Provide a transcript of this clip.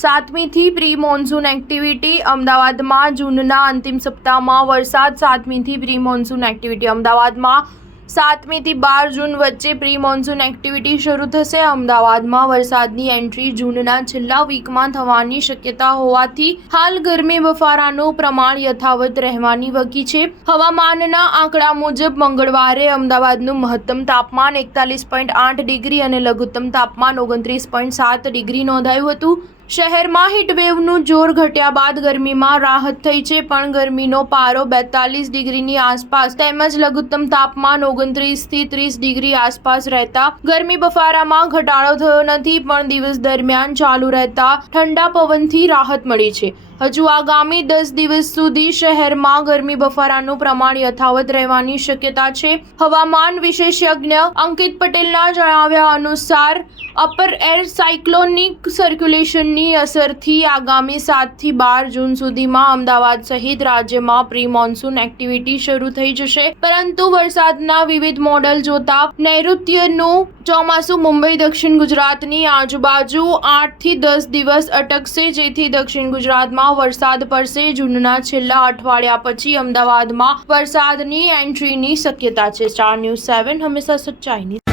7મીથી pre monsoon activity અમદાવાદમાં જૂનના અંતિમ સપ્તાહમાં વરસાદ 7મીથી પ્રી મોન્સૂન એક્ટિવિટી અમદાવાદમાં 7મીથી 12 જૂન વચ્ચે પ્રી મોન્સૂન એક્ટિવિટી શરૂ થશે। અમદાવાદમાં વરસાદની એન્ટ્રી જૂનના છેલ્લા વીકમાં થવાની શક્યતા હોવાથી હાલ ગરમી બફારાનું પ્રમાણ યથાવત રહેવાની વકી છે। હવામાનના આંકડા મુજબ મંગળવારે અમદાવાદનું મહત્તમ તાપમાન 41.8 ડિગ્રી અને લઘુત્તમ તાપમાન 29.7 ડિગ્રી નોંધાયું હતું। શહેરમાં હીટવેવનું જોર ઘટ્યા બાદ ગરમીમાં રાહત થઈ છે, પણ ગરમીનો પારો 42 ડિગ્રીની આસપાસ તેમજ લઘુત્તમ તાપમાન 29 થી 30 ડિગ્રી આસપાસ રહેતા ગરમી બફારામાં ઘટાડો થયો નથી, પણ દિવસ દરમિયાન ચાલુ રહેતા ઠંડા પવનથી રાહત મળી છે। હજુ આગામી 10 દિવસ સુધી શહેરમાં ગરમી બફારાનું પ્રમાણ યથાવત રહેવાની શક્યતા છે। હવામાન વિશેષજ્ઞ અંકિત પટેલના જણાવ્યા અનુસાર અપર એર સાયક્લોનિક સર્ક્યુલેશનની અસરથી આગામી 7 થી 12 જૂન સુધીમાં અમદાવાદ સહિત રાજ્યમાં પ્રી મોન્સૂન એક્ટિવિટી શરૂ થઈ જશે, પરંતુ વરસાદના વિવિધ મોડલ જોતા નૈઋત્યનું ચોમાસું મુંબઈ દક્ષિણ ગુજરાતની આજુબાજુ 8 થી 10 દિવસ અટકશે, જેથી દક્ષિણ ગુજરાતમાં વરસાદ પડશે। જૂનના છેલ્લા અઠવાડિયા પછી અમદાવાદમાં વરસાદની એન્ટ્રીની શક્યતા છે। સ્ટાર ન્યૂઝ 7 હંમેશા સચ્ચાઈની